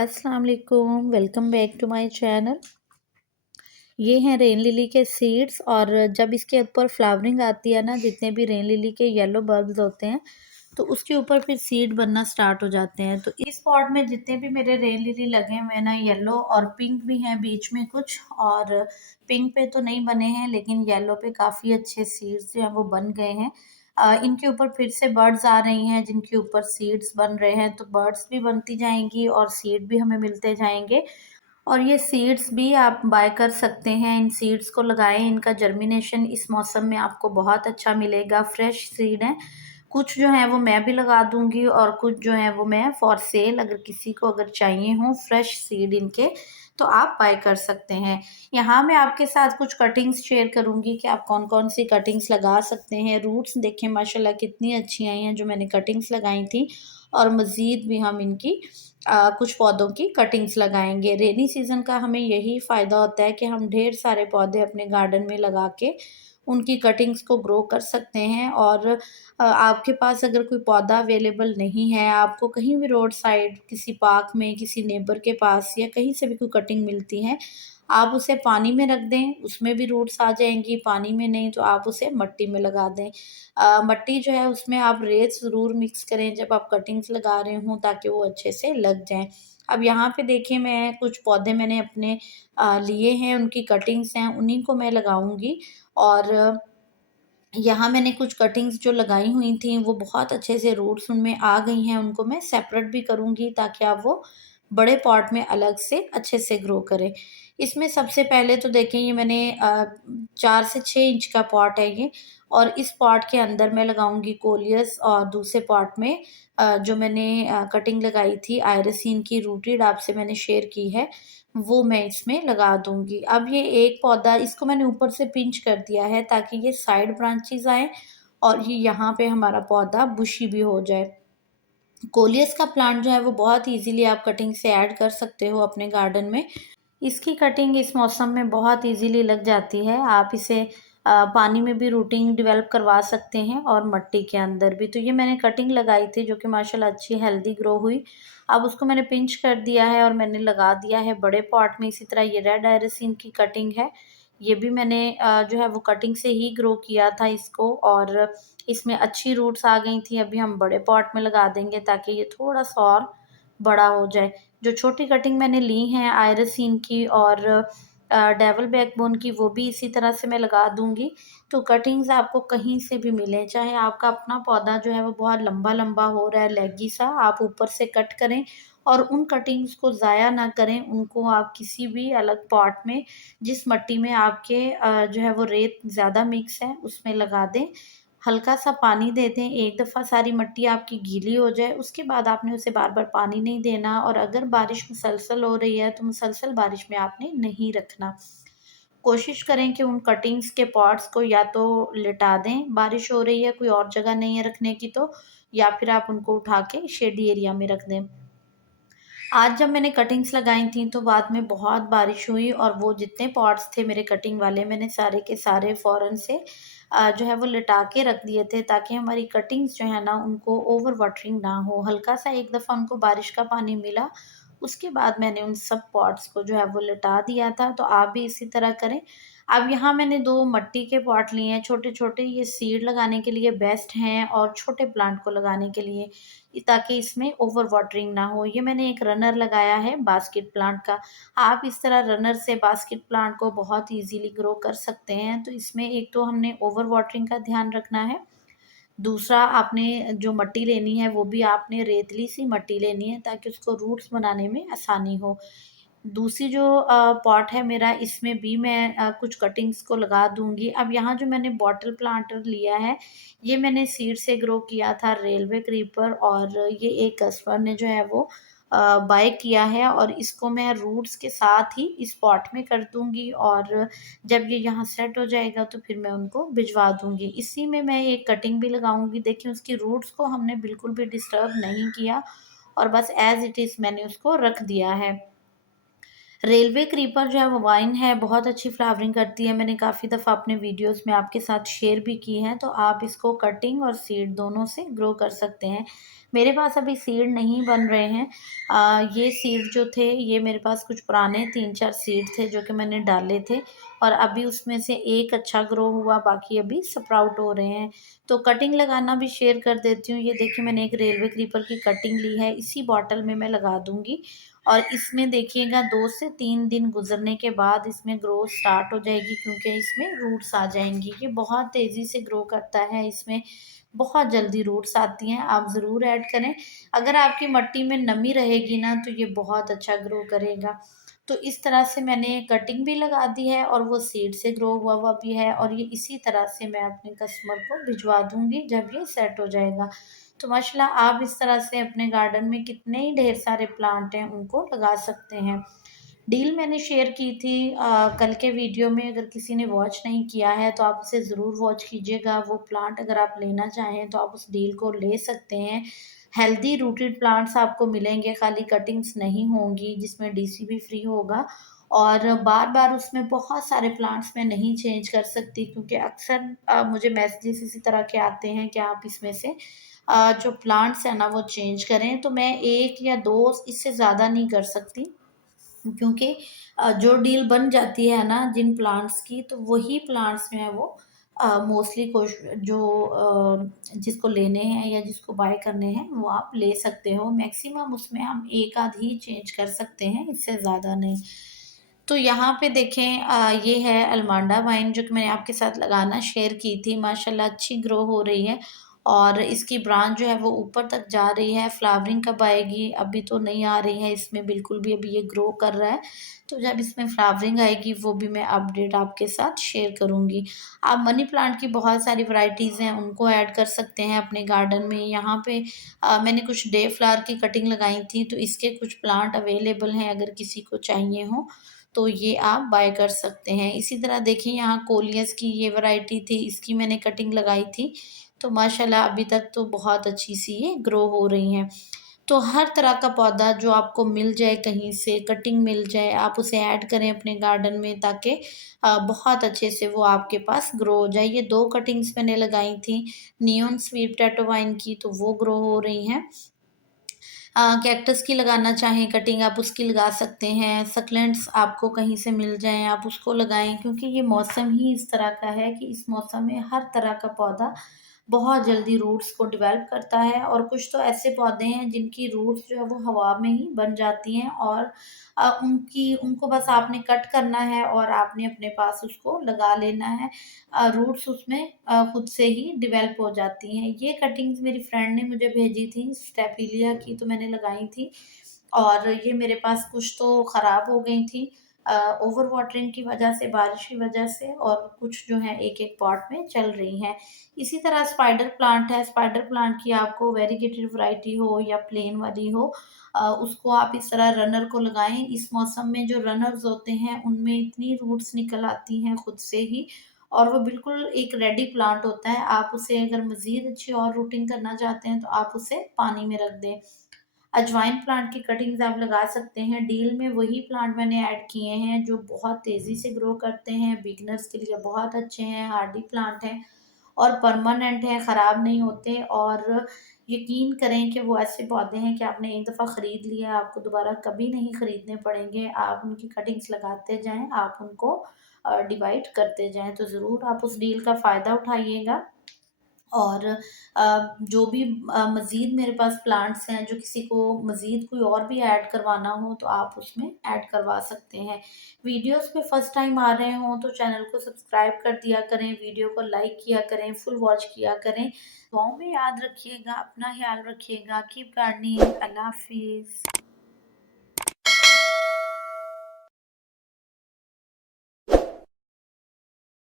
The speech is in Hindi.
अस्सलाम वालेकुम, welcome back to my channel. ये हैं रेन लिली के सीड्स और जब इसके ऊपर फ्लावरिंग आती है ना, जितने भी रेन लिली के येलो बल्ब्स होते हैं तो उसके ऊपर फिर सीड बनना स्टार्ट हो जाते हैं। तो इस पॉट में जितने भी मेरे रेन लिली लगे हुए हैं ना, येलो और पिंक भी हैं बीच में कुछ, और पिंक पे तो नहीं बने हैं लेकिन येलो पे काफ़ी अच्छे सीड्स जो हैं वो बन गए हैं। इनके ऊपर फिर से बर्ड्स आ रही हैं जिनके ऊपर सीड्स बन रहे हैं, तो बर्ड्स भी बनती जाएंगी और सीड भी हमें मिलते जाएंगे। और ये सीड्स भी आप बाय कर सकते हैं, इन सीड्स को लगाएं, इनका जर्मिनेशन इस मौसम में आपको बहुत अच्छा मिलेगा। फ्रेश सीड हैं, कुछ जो है वो मैं भी लगा दूंगी और कुछ जो है वो मैं फॉर सेल, अगर किसी को अगर चाहिए हो फ्रेश सीड इनके, तो आप बाय कर सकते हैं। यहाँ मैं आपके साथ कुछ कटिंग्स शेयर करूंगी कि आप कौन कौन सी कटिंग्स लगा सकते हैं। रूट्स देखें माशाल्लाह कितनी अच्छी आई हैं जो मैंने कटिंग्स लगाई थी, और मज़ीद भी हम इनकी कुछ पौधों की कटिंग्स लगाएंगे। रेनी सीज़न का हमें यही फ़ायदा होता है कि हम ढेर सारे पौधे अपने गार्डन में लगा के उनकी कटिंग्स को ग्रो कर सकते हैं। और आपके पास अगर कोई पौधा अवेलेबल नहीं है, आपको कहीं भी रोड साइड किसी पार्क में किसी नेबर के पास या कहीं से भी कोई कटिंग मिलती है, आप उसे पानी में रख दें, उसमें भी रूट्स आ जाएंगी। पानी में नहीं तो आप उसे मट्टी में लगा दें। मट्टी जो है उसमें आप रेत ज़रूर मिक्स करें जब आप कटिंग्स लगा रहे हों, ताकि वो अच्छे से लग जाएँ। अब यहाँ पे देखिए, मैं कुछ पौधे मैंने अपने लिए हैं, उनकी कटिंग्स हैं, उन्हीं को मैं लगाऊँगी। और यहाँ मैंने कुछ कटिंग्स जो लगाई हुई थी वो बहुत अच्छे से रूट्स उनमें आ गई हैं, उनको मैं सेपरेट भी करूँगी ताकि आप वो बड़े पॉट में अलग से अच्छे से ग्रो करें। इसमें सबसे पहले तो देखें, ये मैंने 4 से 6 इंच का पॉट है ये, और इस पॉट के अंदर मैं लगाऊंगी कोलियस, और दूसरे पॉट में जो मैंने कटिंग लगाई थी आयरसीन की रूटेड, आपसे मैंने शेयर की है, वो मैं इसमें लगा दूँगी। अब ये एक पौधा, इसको मैंने ऊपर से पिंच कर दिया है ताकि ये साइड ब्रांचेज़ आएँ और ये यहाँ पे हमारा पौधा बुशी भी हो जाए। कोलियस का प्लांट जो है वो बहुत ईज़िली आप कटिंग से ऐड कर सकते हो अपने गार्डन में। इसकी कटिंग इस मौसम में बहुत ईज़िली लग जाती है। आप इसे पानी में भी रूटिंग डेवलप करवा सकते हैं और मिट्टी के अंदर भी। तो ये मैंने कटिंग लगाई थी जो कि माशाल्लाह अच्छी हेल्दी ग्रो हुई। अब उसको मैंने पिंच कर दिया है और मैंने लगा दिया है बड़े पॉट में। इसी तरह ये रेड आयरसिन की कटिंग है। ये भी मैंने जो है वो कटिंग से ही ग्रो किया था इसको, और इसमें अच्छी रूट्स आ गई थी। अभी हम बड़े पॉट में लगा देंगे ताकि ये थोड़ा-सा और बड़ा हो जाए। जो छोटी कटिंग मैंने ली हैं आयरसीन की और डेविल बैकबोन की, वो भी इसी तरह से मैं लगा दूँगी। तो कटिंग्स आपको कहीं से भी मिलें, चाहे आपका अपना पौधा जो है वो बहुत लंबा-लंबा हो रहा है, लेगी सा, आप ऊपर से कट करें और उन कटिंग्स को ज़ाया ना करें। उनको आप किसी भी अलग पॉट में, जिस मिट्टी में आपके जो है वो रेत ज़्यादा मिक्स है, उसमें लगा दें। हल्का-सा पानी दे दें, एक दफ़ा सारी मिट्टी आपकी गीली हो जाए, उसके बाद आपने उसे बार-बार पानी नहीं देना। और अगर बारिश मुसलसल हो रही है, तो मुसलसल बारिश में आपने नहीं रखना। कोशिश करें कि उन कटिंग्स के पॉट्स को या तो लिटा दें, बारिश हो रही है, कोई और जगह नहीं है रखने की तो, या फिर आप उनको उठा के शेडी एरिया में रख दें। आज जब मैंने कटिंग्स लगाई थी तो बाद में बहुत बारिश हुई, और वो जितने पॉट्स थे मेरे कटिंग वाले, मैंने सारे के सारे फ़ौरन से जो है वो लिटा के रख दिए थे ताकि हमारी कटिंग्स जो है ना उनको ओवर वाटरिंग ना हो। हल्का-सा एक दफ़ा उनको बारिश का पानी मिला, उसके बाद मैंने उन सब पॉट्स को जो है वो लिटा दिया था। तो आप भी इसी तरह करें। अब यहाँ मैंने 2 मिट्टी के पॉट लिए हैं छोटे-छोटे, ये सीड लगाने के लिए बेस्ट हैं और छोटे प्लांट को लगाने के लिए, ताकि इसमें ओवर वाटरिंग ना हो। ये मैंने एक रनर लगाया है बास्केट प्लांट का। आप इस तरह रनर से बास्केट प्लांट को बहुत ईज़िली ग्रो कर सकते हैं। तो इसमें एक तो हमने ओवर वाटरिंग का ध्यान रखना है, दूसरा आपने जो मिट्टी लेनी है वो भी आपने रेतली सी मिट्टी लेनी है ताकि उसको रूट्स बनाने में आसानी हो। दूसरी जो पॉट है मेरा, इसमें भी मैं कुछ कटिंग्स को लगा दूँगी। अब यहाँ जो मैंने बॉटल प्लांटर लिया है, ये मैंने सीड से ग्रो किया था रेलवे क्रीपर, और ये एक कस्टमर ने जो है वो बाय किया है, और इसको मैं रूट्स के साथ ही इस पॉट में कर दूँगी, और जब ये यहाँ सेट हो जाएगा तो फिर मैं उनको भिजवा दूँगी। इसी में मैं एक कटिंग भी लगाऊँगी। देखिए, उसकी रूट्स को हमने बिल्कुल भी डिस्टर्ब नहीं किया और बस एज़ इट इज़ मैंने उसको रख दिया है। रेलवे क्रीपर जो है वो वाइन है, बहुत अच्छी फ्लावरिंग करती है। मैंने काफ़ी दफ़ा अपने वीडियोस में आपके साथ शेयर भी की हैं, तो आप इसको कटिंग और सीड दोनों से ग्रो कर सकते हैं। मेरे पास अभी सीड नहीं बन रहे हैं। ये सीड जो थे ये मेरे पास कुछ पुराने 3-4 सीड थे जो कि मैंने डाले थे, और अभी उसमें से एक अच्छा ग्रो हुआ, बाकी अभी स्प्राउट हो रहे हैं। तो कटिंग लगाना भी शेयर कर देती हूँ। ये देखिए मैंने एक रेलवे क्रीपर की कटिंग ली है, इसी बॉटल में मैं लगा दूँगी, और इसमें देखिएगा 2 से 3 दिन गुज़रने के बाद इसमें ग्रोथ स्टार्ट हो जाएगी, क्योंकि इसमें रूट्स आ जाएँगी। ये बहुत तेज़ी से ग्रो करता है, इसमें बहुत जल्दी रूट्स आती हैं, आप ज़रूर ऐड करें। अगर आपकी मिट्टी में नमी रहेगी ना तो ये बहुत अच्छा ग्रो करेगा। तो इस तरह से मैंने कटिंग भी लगा दी है और वो सीड से ग्रो हुआ हुआ भी है, और ये इसी तरह से मैं अपने कस्टमर को भिजवा दूँगी जब ये सेट हो जाएगा। तो माशाल्लाह आप इस तरह से अपने गार्डन में कितने ही ढेर सारे प्लांट हैं उनको लगा सकते हैं। डील मैंने शेयर की थी कल के वीडियो में, अगर किसी ने वॉच नहीं किया है तो आप उसे ज़रूर वॉच कीजिएगा। वो प्लांट अगर आप लेना चाहें तो आप उस डील को ले सकते हैं। हेल्दी रूटेड प्लांट्स आपको मिलेंगे, खाली कटिंग्स नहीं होंगी, जिसमें डीसी भी फ्री होगा, और बार-बार उसमें बहुत सारे प्लांट्स मैं नहीं चेंज कर सकती, क्योंकि अक्सर मुझे मैसेजेस इसी तरह के आते हैं कि आप इसमें से जो प्लांट्स हैं ना वो चेंज करें, तो मैं 1 या 2 इससे ज़्यादा नहीं कर सकती, क्योंकि जो डील बन जाती है ना जिन प्लांट्स की, तो वही प्लांट्स जो हैं वो मोस्टली कोश जो जिसको लेने हैं या जिसको बाय करने हैं वो आप ले सकते हो। मैक्सिमम उसमें हम 1 आध ही चेंज कर सकते हैं, इससे ज़्यादा नहीं। तो यहाँ पे देखें ये है अल्मांडा वाइन जो कि मैंने आपके साथ लगाना शेयर की थी, माशाल्लाह अच्छी ग्रो हो रही है, और इसकी ब्रांच जो है वो ऊपर तक जा रही है। फ्लावरिंग कब आएगी? अभी तो नहीं आ रही है इसमें बिल्कुल भी, अभी ये ग्रो कर रहा है। तो जब इसमें फ्लावरिंग आएगी वो भी मैं अपडेट आपके साथ शेयर करूँगी। आप मनी प्लांट की बहुत सारी वैराइटीज़ हैं, उनको ऐड कर सकते हैं अपने गार्डन में। यहाँ पे मैंने कुछ डे फ्लावर की कटिंग लगाई थी, तो इसके कुछ प्लांट अवेलेबल हैं, अगर किसी को चाहिए हो तो ये आप बाय कर सकते हैं। इसी तरह देखिए यहाँ कोलियस की ये वैरायटी थी, इसकी मैंने कटिंग लगाई थी, तो माशाल्लाह अभी तक तो बहुत अच्छी-सी ये ग्रो हो रही हैं। तो हर तरह का पौधा जो आपको मिल जाए, कहीं से कटिंग मिल जाए, आप उसे ऐड करें अपने गार्डन में, ताकि बहुत अच्छे से वो आपके पास ग्रो हो जाए। ये 2 कटिंग्स मैंने लगाई थी नियॉन स्वीट पोटैटो वाइन की, तो वो ग्रो हो रही हैं। कैक्टस की लगाना चाहें कटिंग, आप उसकी लगा सकते हैं। सक्लेंट्स आपको कहीं से मिल जाएँ, आप उसको लगाएँ, क्योंकि ये मौसम ही इस तरह का है कि इस मौसम में हर तरह का पौधा बहुत जल्दी रूट्स को डेवलप करता है, और कुछ तो ऐसे पौधे हैं जिनकी रूट्स जो है वो हवा में ही बन जाती हैं, और उनको बस आपने कट करना है और आपने अपने पास उसको लगा लेना है। रूट्स उसमें खुद से ही डेवलप हो जाती हैं। ये कटिंग्स मेरी फ्रेंड ने मुझे भेजी थी स्टेफिलिया की, तो मैंने लगाई थी, और ये मेरे पास कुछ तो ख़राब हो गई थी ओवर वाटरिंग की वजह से, बारिश की वजह से, और कुछ जो है एक-एक पॉट में चल रही हैं। इसी तरह स्पाइडर प्लांट है, स्पाइडर प्लांट की आपको वेरीगेटेड वैरायटी हो या प्लेन वाली हो, उसको आप इस तरह रनर को लगाएँ। इस मौसम में जो रनर्स होते हैं उनमें इतनी रूट्स निकल आती हैं खुद से ही, और वो बिल्कुल एक रेडी प्लांट होता है। आप उसे अगर मज़ीद अच्छी और रूटिंग करना चाहते हैं तो आप उसे पानी में रख दें। अजवाइन प्लांट की कटिंग्स आप लगा सकते हैं। डील में वही प्लांट मैंने ऐड किए हैं जो बहुत तेज़ी से ग्रो करते हैं, बिगिनर्स के लिए बहुत अच्छे हैं, हार्डी प्लांट हैं और परमानेंट हैं, ख़राब नहीं होते, और यकीन करें कि वो ऐसे पौधे हैं कि आपने एक दफ़ा ख़रीद लिया, आपको दोबारा कभी नहीं ख़रीदने पड़ेंगे। आप उनकी कटिंग्स लगाते जाएँ, आप उनको डिवाइड करते जाएँ, तो ज़रूर आप उस डील का फ़ायदा उठाइएगा। और जो भी मज़ीद मेरे पास प्लांट्स हैं, जो किसी को मज़ीद कोई और भी ऐड करवाना हो तो आप उसमें ऐड करवा सकते हैं। वीडियोज़ पे फर्स्ट टाइम आ रहे हों तो चैनल को सब्सक्राइब कर दिया करें, वीडियो को लाइक किया करें, फुल वॉच किया करें। दुआओं में याद रखिएगा, अपना ख़्याल रखिएगा। Keep gardening. अल्लाह हाफ़िज़।